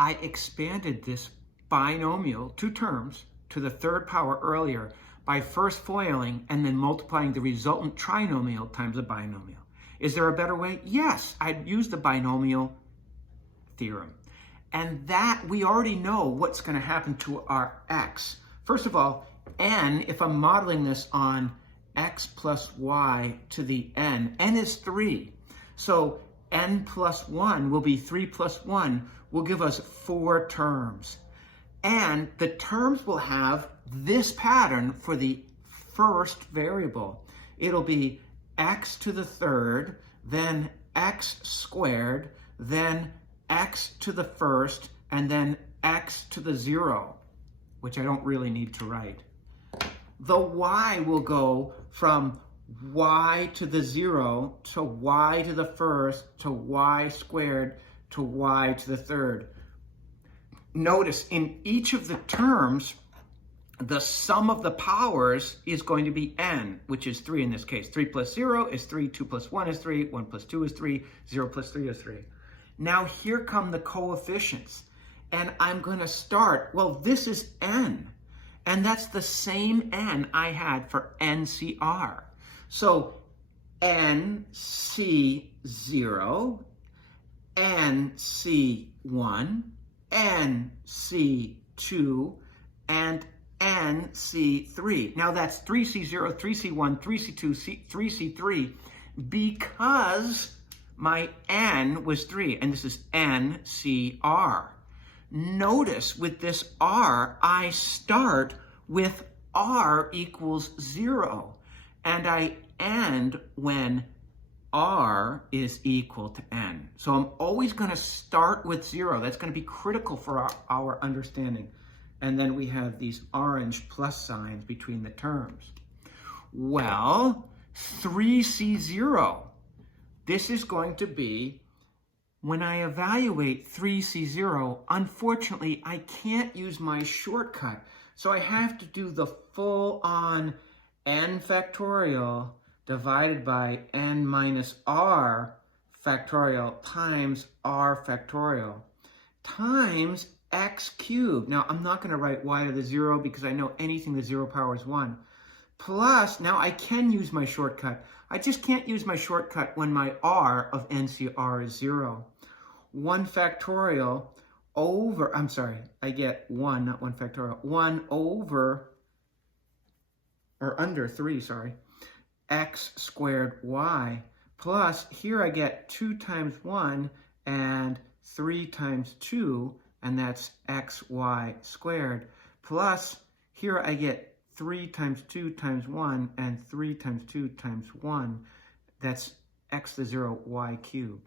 I expanded this binomial, two terms, to the third power earlier by first FOILing and then multiplying the resultant trinomial times the binomial. Is there a better way? Yes, I'd use the binomial theorem. And that, we already know what's going to happen to our x. First of all, n, if I'm modeling this on x plus y to the n is 3. So n plus 1 will be 3 plus 1 will give us 4 terms. And the terms will have this pattern for the first variable. It'll be x to the third, then x squared, then x to the first, and then x to the 0, which I don't really need to write. The y will go from y to the 0 to y to the first to y squared to y to the third. Notice in each of the terms, the sum of the powers is going to be n, which is 3 in this case. 3 plus 0 is 3, 2 plus 1 is 3, 1 plus 2 is 3, 0 plus 3 is 3. Now here come the coefficients. And I'm going to start, well, this is n. And that's the same n I had for NCR. So NC0, NC1, NC2, and NC3. Now that's 3C0, 3C1, 3C2, 3C3, because my n was 3, and this is NCR. Notice with this r, I start with r equals 0, and I end when r is equal to n. So I'm always going to start with 0. That's going to be critical for our understanding. And then we have these orange plus signs between the terms. Well, 3C0, this is going to be, when I evaluate 3C0, unfortunately, I can't use my shortcut. So I have to do the full-on n factorial divided by n minus r factorial times r factorial times x cubed. Now, I'm not going to write y to the 0 because I know anything to the 0 power is 1. Plus, now I can use my shortcut. I just can't use my shortcut when my r of NCR is 0. 1 factorial over, I get 1, not 1 factorial, 1 over, or under 3, x squared y, plus here I get 2 times 1 and 3 times 2, and that's xy squared, plus here I get 3 times 2 times 1 and 3 times 2 times 1, that's x to the 0 y cubed.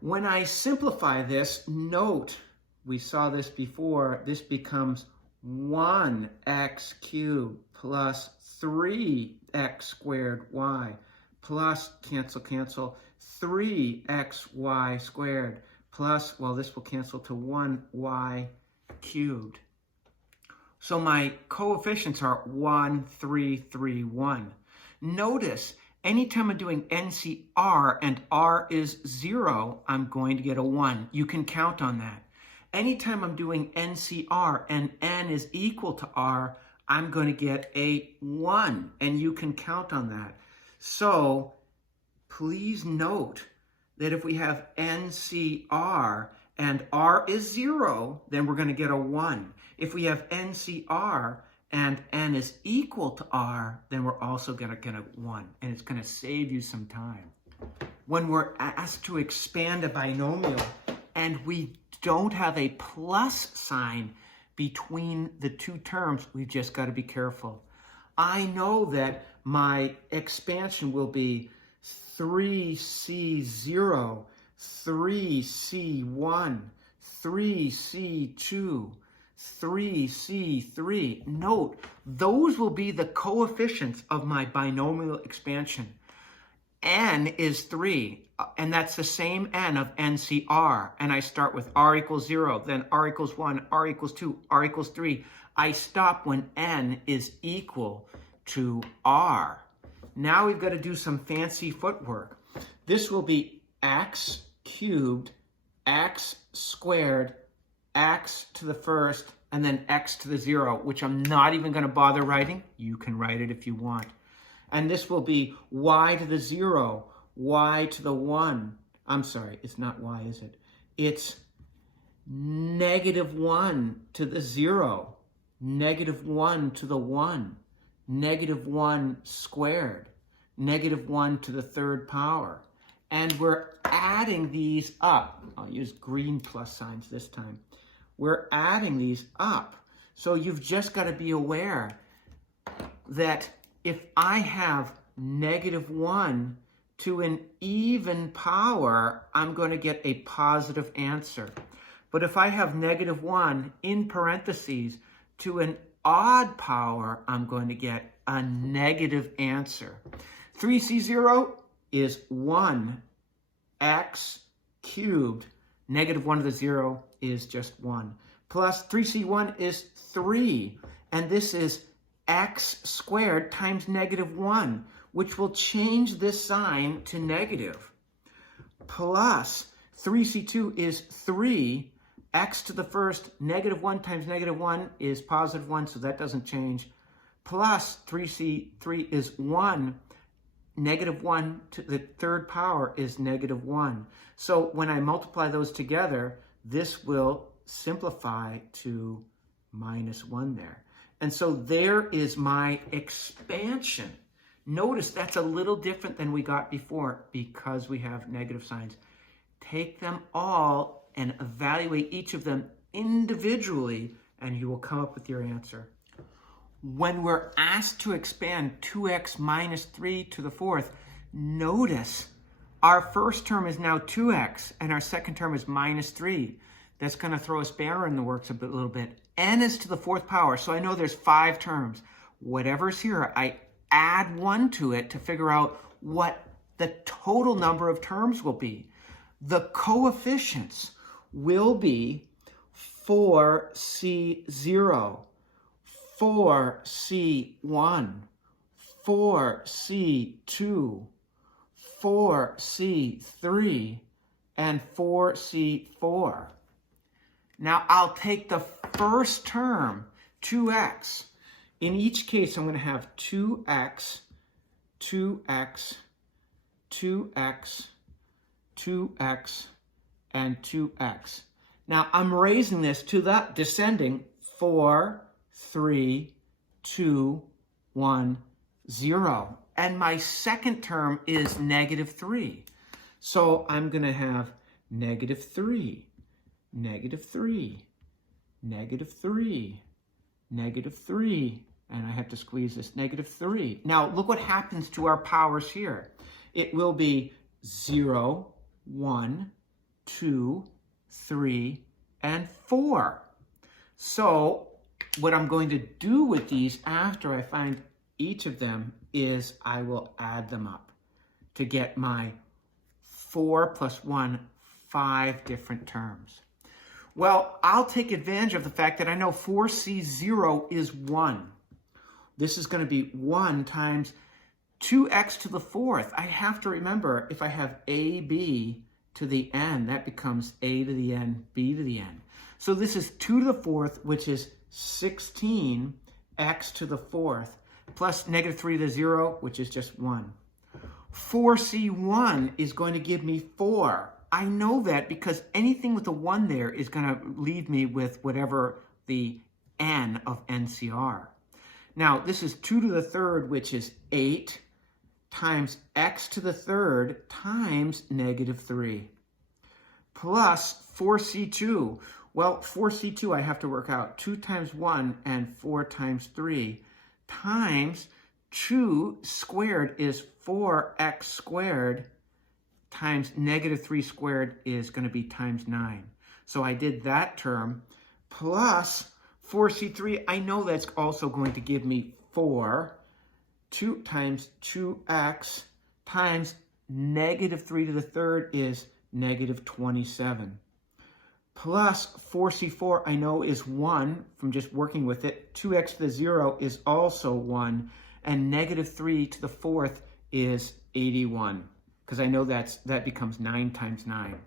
When I simplify this, note, we saw this before, this becomes 1x cubed plus 3x squared y plus, cancel, 3xy squared plus, well, this will cancel to 1y cubed. So my coefficients are 1, 3, 3, 1. Notice, anytime I'm doing NCR and R is 0, I'm going to get a 1. You can count on that. Anytime I'm doing NCR and N is equal to R, I'm going to get a 1, and you can count on that. So please note that if we have NCR and R is 0, then we're going to get a 1. If we have NCR and N is equal to R, then we're also going to get a 1, and it's going to save you some time. When we're asked to expand a binomial and we don't have a plus sign between the two terms, we've just got to be careful. I know that my expansion will be 3C0, 3C1, 3C2, 3C3. Note, those will be the coefficients of my binomial expansion. N is 3, and that's the same n of NCR. And I start with r equals 0, then r equals 1, r equals 2, r equals 3. I stop when n is equal to r. Now we've got to do some fancy footwork. This will be x cubed x squared, x to the first, and then x to the 0, which I'm not even going to bother writing. You can write it if you want. And this will be y to the 0, y to the 1. I'm sorry, it's not y, is it? It's -1 to the 0, -1 to the 1, -1 squared, -1 to the third power. And we're adding these up. I'll use green plus signs this time. We're adding these up. So you've just got to be aware that if I have -1 to an even power, I'm going to get a positive answer. But if I have -1 in parentheses to an odd power, I'm going to get a negative answer. 3C0 is 1 x cubed. -1 to the 0 is just 1. Plus 3C1 is 3. And this is x squared times -1, which will change this sign to negative. Plus 3C2 is 3. X to the first, -1 times -1 is +1, so that doesn't change. Plus 3C3 is 1. -1 to the third power is -1. So when I multiply those together, this will simplify to -1 there. And so there is my expansion. Notice that's a little different than we got before because we have negative signs. Take them all and evaluate each of them individually, and you will come up with your answer. When we're asked to expand 2x minus 3 to the fourth, notice our first term is now 2x and our second term is -3. That's going to throw a spanner in the works a little bit. N is to the fourth power, so I know there's 5 terms. Whatever's here, I add 1 to it to figure out what the total number of terms will be. The coefficients will be 4C0, 4C1, 4C2, 4C3, and 4C4. Now I'll take the first term, 2x. In each case, I'm going to have 2x, 2x, 2x, 2x, and 2x. Now I'm raising this to the descending 4, 3, 2, 1, 0. And my second term is -3. So I'm going to have -3, -3, -3, -3, and I have to squeeze this -3. Now look what happens to our powers here. It will be 0, 1, 2, 3, and 4. So what I'm going to do with these after I find each of them is I will add them up to get my 4 plus 1, 5 different terms. Well, I'll take advantage of the fact that I know 4C0 is 1. This is going to be 1 times 2x to the fourth. I have to remember if I have AB to the n, that becomes A to the n, B to the n. So this is 2 to the fourth, which is 16x to the fourth, plus -3 to the 0, which is just 1. 4C1 is going to give me 4. I know that because anything with a 1 there is going to leave me with whatever the n of NCR. Now, this is 2 to the third, which is 8 times x to the third times -3, plus 4C2. Well, 4C2 I have to work out 2 times 1 and 4 times 3 times 2 squared is 4x squared times -3 squared is going to be times 9. So I did that term plus 4C3. I know that's also going to give me 4. 2 times 2x times -3 to the third is -27. Plus 4C4 I know is 1 from just working with it. 2x to the 0 is also 1. And -3 to the fourth is 81. Because I know that becomes 9 times 9.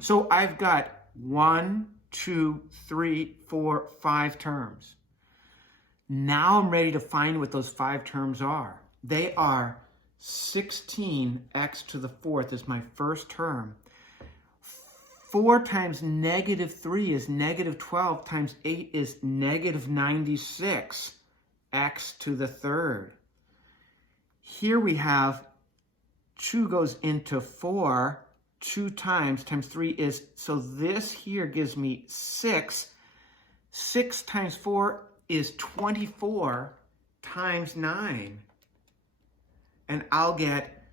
So I've got 1, 2, 3, 4, 5 terms. Now I'm ready to find what those 5 terms are. They are 16x to the 4th is my first term. 4 times negative 3 is negative 12 times 8 is negative 96 x to the 3rd. Here we have 2 goes into 4, 2 times 3 is, so this here gives me 6. 6 times 4 is 24 times 9. And I'll get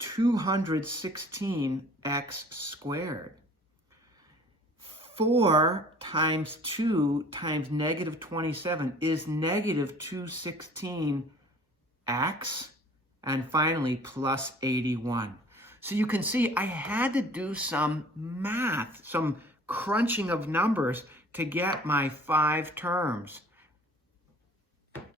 216x squared. 4 times 2 times negative 27 is negative 216x. And finally, plus 81. So you can see I had to do some math, some crunching of numbers to get my 5 terms.